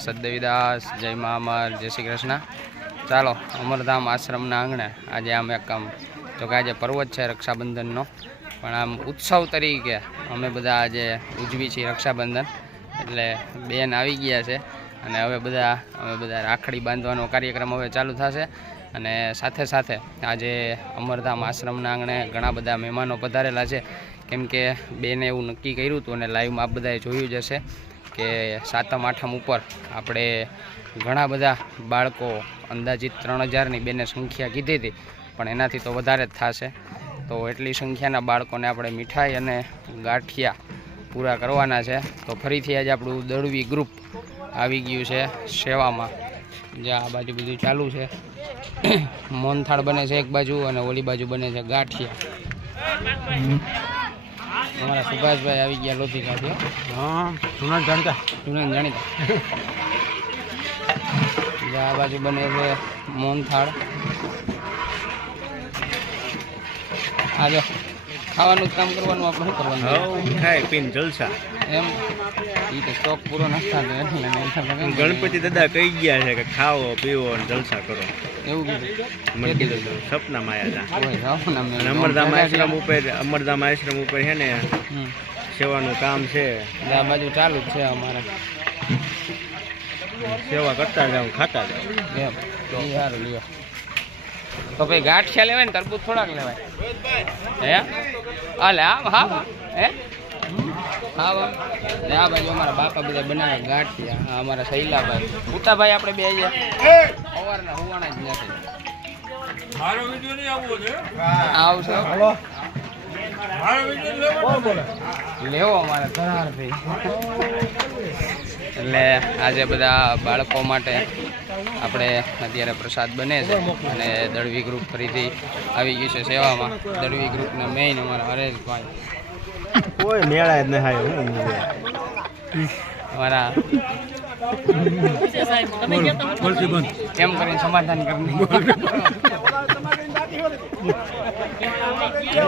સદદેવીદાસ, જય મા અમર, જય શ્રી કૃષ્ણ। ચાલો અમરધામ આશ્રમના આંગણે આજે આમ એક આમ તો કે આજે પર્વ છે રક્ષાબંધનનો, પણ આમ ઉત્સવ તરીકે અમે બધા આજે ઉજવી છીએ રક્ષાબંધન। એટલે બેન આવી ગયા છે અને હવે અમે બધા રાખડી બાંધવાનો કાર્યક્રમ હવે ચાલુ થશે। અને સાથે સાથે આજે અમરધામ આશ્રમના આંગણે ઘણા બધા મહેમાનો પધારેલા છે, કેમ કે બેને એવું નક્કી કર્યું હતું અને લાઈવમાં આપ બધાએ જોયું જ હશે કે 7મ 8મ ઉપર આપણે ઘણા બધા બાળકો અંદાજિત 3000ની બેને સંખ્યા કીધી હતી, પણ એનાથી તો વધારે જ થશે। તો એટલી સંખ્યાના બાળકોને આપણે મીઠાઈ અને ગાંઠિયા પૂરા કરવાના છે। તો ફરીથી આજે આપણું દળવી ગ્રુપ આવી ગયું છે સેવામાં। જે આ બાજુ બધું ચાલુ છે, મોહનથાળ બને છે એક બાજુ અને ઓલી બાજુ બને છે ગાંઠિયા। અમારા સુભાષભાઈ આવી ગયા લોધિકાથી। હા, જૂના જાણીતા। આ બાજુ બને છે મોહનથાળ। આજો ખાવાનું જ કામ કરવાનું, આપણે શું કરવાનું? ખાઈ પીને જલસા એમ એ તો સ્ટોક પૂરો નથા થયો એટલે ગણપતિ દાદા કહી ગયા છે કે ખાઓ પીવો અને જલસા કરો, એવું કીધું। સપનામાં આવ્યા હતા। અમરધામ આશ્રમ ઉપર છે ને સેવાનું કામ છે, આ બાજુ ચાલુ જ છે અમારે। સેવા કરતા જાવ, ખાતા જાવ એમ તો સારું લ્યો। તો ભાઈ ગાંઠિયા લેવાય ને તરબૂચ થોડાક લેવાય હે? હાલે આમ હા હે હા વાહ। આ બાજુ અમારા બાપા બધા બનાવે ગાંઠિયા। હા અમારા શૈલાભાઈ ઉતાભાઈ આપણે બે સવારના હુવાના જ નથી। આવશે લેવો અમારે ધરારથી। એટલે આજે બધા બાળકો માટે આપણે અત્યારે પ્રસાદ બને છે અને દળવી ગ્રુપ ફરીથી આવી ગયું છે સેવામાં। દળવી ગ્રુપના મેઇન અમારા હરેશભાઈ કોઈ મેળા જ ન થાય અમારા કેમ કરીને સમાધાન કરી।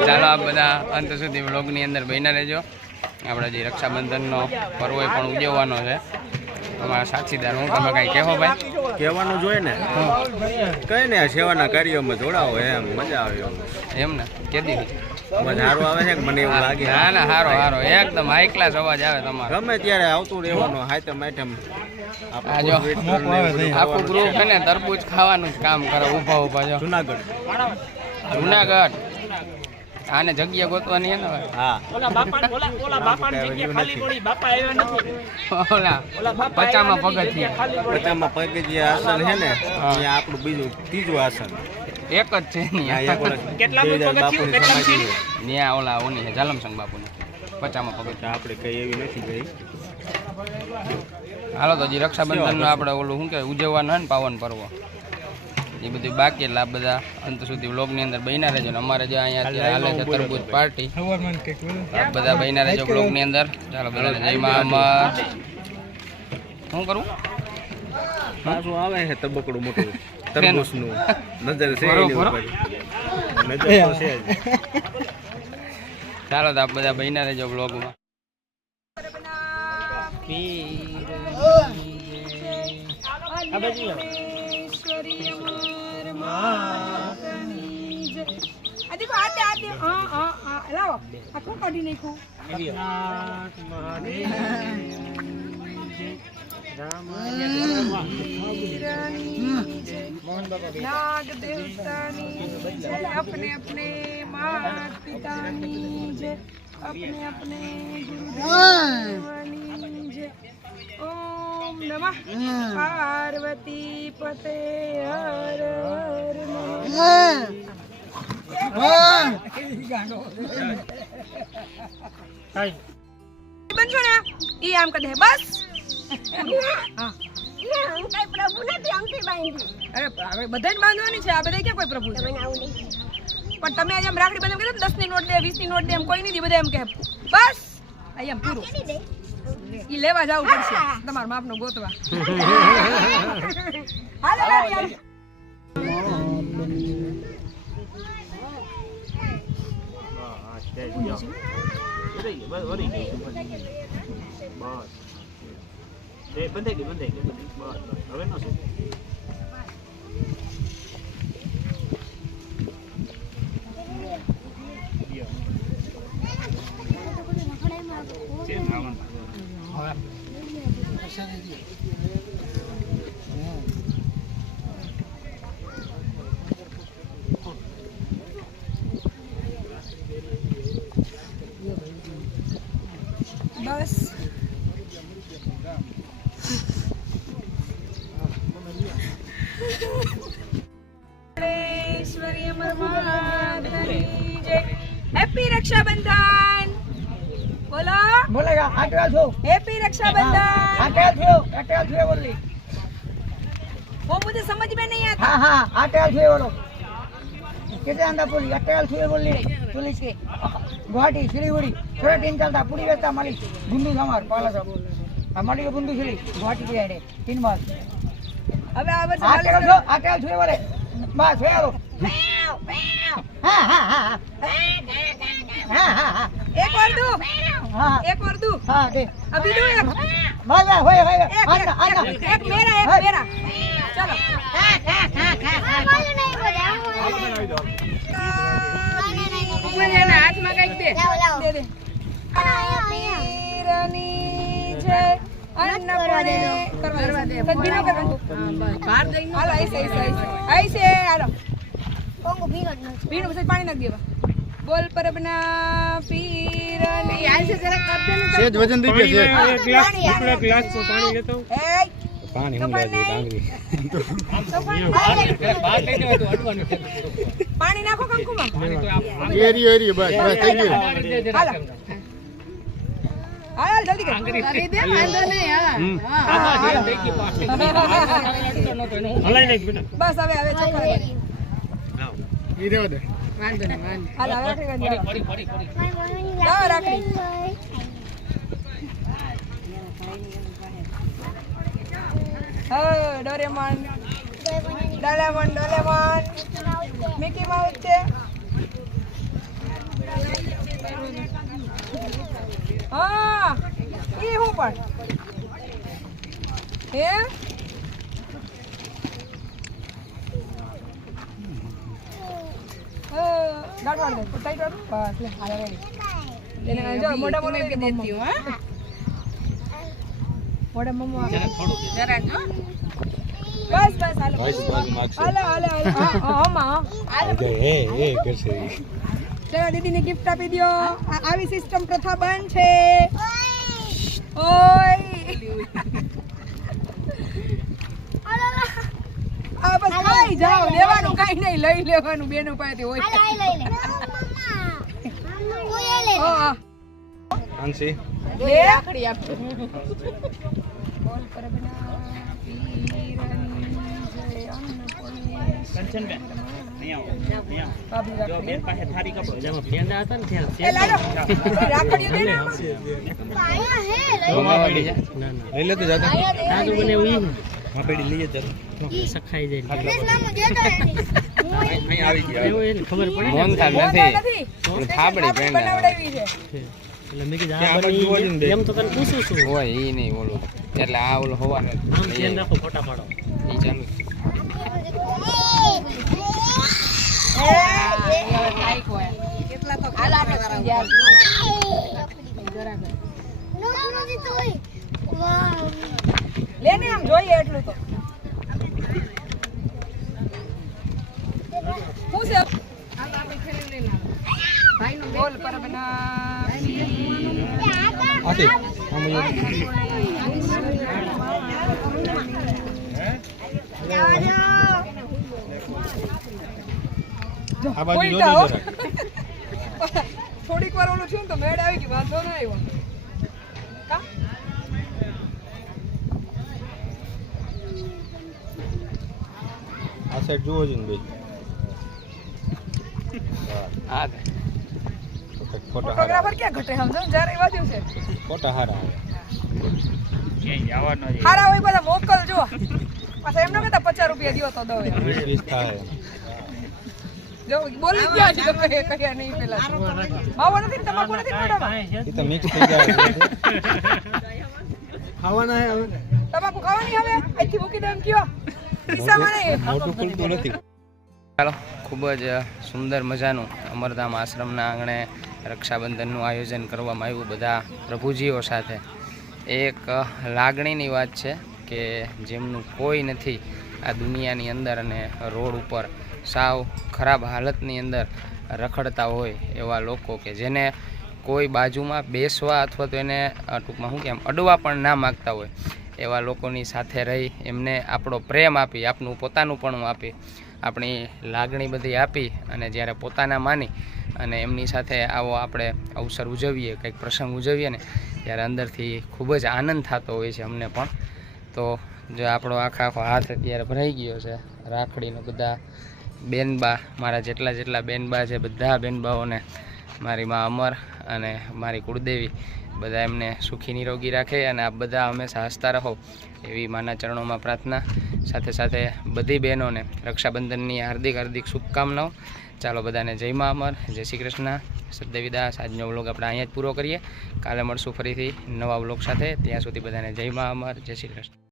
ચાલો આપ બધા અંત સુધી વ્લોગની અંદર બન્યા રહેજો। આપણે જે રક્ષાબંધનનો પર્વ પણ ઉજવવાનો છે। અમારા સાથીદાર હું તમે કાંઈ કહેવો ભાઈ? કહેવાનું જોઈએ ને, કઈ ને સેવાના કાર્યોમાં જોડાવો એમ મજા આવે એમ ને કેદી સારું આવે છે મને એવું લાગે। ના ના સારો સારો એકદમ હાઈ ક્લાસ અવાજ આવે તમારો, ગમે ત્યારે આવતું રહેવાનું। હાઈટમ આઈટમ આખું ગ્રુપ છે ને તરબૂચ ખાવાનું જ કામ કરે ઊભા ઊભા। જો જુનાગઢ આને જગ્યા ગોતવાની છે ને હવે। હા ઓલા 50માં પગથિયા આસન છે ને અહીંયા આપણું બીજું ત્રીજું આસન એક જ છે ત્યાં ઓલા ઓની છે ઝાલમસંગ બાપુની 50માં પગથિયા। આપણે કઈ એવી નથી ગઈ। હાલો તો જે રક્ષાબંધનનો આપણે ઓલું શું કે ઉજવવાનું હોય ને પાવન પર્વ એ બધું બાકી, એટલે આ બધા અંત સુધી વ્લોગની અંદર બન્યા રહેજો। અમારે જે અહીંયા અત્યારે હાલે છે તરબૂચ પાર્ટી, આપ બધા બન્યા રહેજો વ્લોગની અંદર। ચાલો બધા જય મા અમર। શું કરું પાછું આવે છે તબકડું મોટું તરબૂચનું, નજર છે નજર છે। ચાલો તો આપ બધા બન્યા રહેજો વ્લોગમાં। नाग देवतानी अपने अपने माता पितानी जय, अपने अपने गुरुदेवनी जय। ओम नमः पार्वती पते हर हर बनशो ने ई आम कर दे बस। हाँ કઈ પ્રભુ નથી આમથી બાંધી। અરે હવે બધાને બાંધવાની છે, આ બધા ક્યાં કોઈ પ્રભુ છે? પણ તમે આજે આમ રાખડી બંધ કરી 10ની નોટ દે 20ની નોટ દે એમ કોઈ નહીં, બધા એમ કે બસ અહીંયા પૂરું ઈ લેવા જવું પડશે તમારા માપનો ગોતવા। હાલે હાલે બસ ઈશ્વરી અમર માતાની જય. હેપી રક્ષાબંધન બોલો बोलेगा अटल छो हैप्पी रक्षाबंधन अटल छो बोली वो मुझे समझ में नहीं आता हाँ हाँ अटल छो बोलो कितने अंदर बोली अटल छो बोली पुलिस के गुवाहाटी सिलीगुड़ी थोड़ा दिन चलता पूरी व्यवस्था मालिक बुंदू हमार पाला सब हमारी बुंदू सिली गुवाहाटी के आड़े 3 बार હવે આ વર્ષે अटल छो बोले बस हो लो हाँ हाँ हाँ हाँ हाँ हाँ એક વાર દો हाँ એક વાર દો हाँ दे અભી दो एक भाई भाई होए एक आना आना एक मेरा एक मेरा चलो मुझे ना हाथ में कहीं दे दे वीरनी जय अन्नपूर्णे करवा दे तदबीर करवा दो बाहर देंगे हालो ऐसे ऐसे ऐसे हालो कोंगो भीड़ से पानी लग देवा बोल परबना पीरनी ऐसे जरा कर देना સેજ વજન દઈ દે સેજ ग्लास પર પાણી લેતો ए પાણી હું લાગે ડાંગરી પાણી નાખો કંકુમાં એરી બસ બસ થઈ ગયું હાલો હાલ જલ્દી કર કરી દે વાંધો નહીં હા હલાઈ નાખ બેટા બસ હવે હવે ચોખ્ખા ઈ રેવા દે વાંધો નહીં વાંધો હાલ હવે રાખી લાવ રાખી ડોરેમોન ડોરેમોન મિકી માઉસ છે હા ઈ હું પણ હે દાડવાડ દે ટાઈટ વાળ બસ લે હાલે રેડી લેને જો મોઢા મોઢા દેતી હું હા મોઢા મમ્મા જરા જો બસ બસ હાલો હાલો હાલો હા માં હાલો એ કરશે ચલો દીદીને ગિફ્ટ આપી દો આવી સિસ્ટમ પ્રથા બંધ છે ઓય આ બસ ખાઈ જાઓ લેવાનું કાઈ નહીં લઈ લેવાનું બેનું પાસેથી હોય હા આંસી લે રાખડી આપજો બોલ પરબના પીરની જય અન્નપૂર્ણેશ્વરી કંચનબેન ભાભી જો બેન પાસે થારી કપડો જેમાં પેંડા હતા ને ત્યાં એ લાડો રાખડીઓ દે ને પાયા હે પડી જા લઈ લે તો જાતા આ તો બને ઉઈ માં પેડી લઈ જા સખાઈ જાય અહીં આવી ગઈ એવું ખબર પડી મોન થાળ નથી પણ થાબડી પેંડા બનાવડાવી છે એટલે મેં કીધું આ બની એમ તો તને પૂછું છું હોય ઈ નહીં ઓલું એટલે આ ઓલું હવા આમ ધ્યાન રાખો ફોટા પાડો ઈ ચાલુ કેટલા તો હાલા યાર લેને આમ જોઈએ એટલું તો હું છે ભાઈનો બોલ પરબના આથી આ બાજુ જોજો જરા થોડીક વાર ઓલું થયું ને તો મેળ આવી ગઈ વાંધો ના આવ્યો કા આ સાઈડ જોવો જ ને બે આ ફોટા ફોટોગ્રાફર ક્યાં ઘટે સમજો જ્યારે બાજુ છે ફોટા હારા આવે હારા હોય બધા મોકલજો પાછા એમ ન કહેતા 50 રૂપિયા દ્યો તો દો 20 થાય જો બોલી ગયા છે તો કયા નહીં પેલા માવો નથી ને તમાકુ નથી ને મોઢામાં એ તો મિક્સ થઈ જાય ખાવાના હે હવે બાપુ ખાવાની હવે અહીંથી મૂકી દે એમ કયો કિસ્સામાં નહીં. ચાલો, ખૂબ જ સુંદર મજાનું અમરધામ આશ્રમના આંગણે રક્ષાબંધનનું આયોજન કરવામાં આવ્યું બધા પ્રભુજીઓ સાથે. એક લાગણીની વાત છે કે જેમનું કોઈ નથી આ દુનિયાની અંદર અને રોડ ઉપર સાવ ખરાબ હાલતની અંદર રખડતા હોય એવા લોકો કે જેને કોઈ બાજુમાં બેસવા અથવા તો એને ટૂંકમાં શું કેમ અડવા પણ ના માગતા હોય એવા લોકોની સાથે રહી એમને આપણો પ્રેમ આપી, આપનું પોતાનું પણ આપી, આપણી લાગણી બધી આપી અને જ્યારે પોતાના માની અને એમની સાથે આવો આપણે અવસર ઉજવીએ, કંઈક પ્રસંગ ઉજવીએ ને ત્યારે અંદરથી ખૂબ જ આનંદ થતો હોય છે અમને પણ. તો જો આપણો આખો હાથ અત્યારે ભરાઈ ગયો છે રાખડીનો. બધા બેનબા, મારા જેટલા બેનબા છે બધા બેનબાઓને મારી માં અમર અને મારી કુળદેવી બધા એમને સુખી નિરોગી રાખે અને આપ બધા હંમેશા હસતા રહો એવી માના ચરણોમાં પ્રાર્થના. સાથે સાથે બધી બહેનોને રક્ષાબંધનની હાર્દિક શુભકામનાઓ. ચાલો બધાને જય મા અમર, જય શ્રી કૃષ્ણ, સદદેવીદાસ. આજનો વ્લોગ આપણે અહીંયા જ પૂરો કરીએ. કાલે મળશું ફરીથી નવા વ્લોગ સાથે. ત્યાં સુધી બધાને જય મા અમર, જય શ્રી કૃષ્ણ.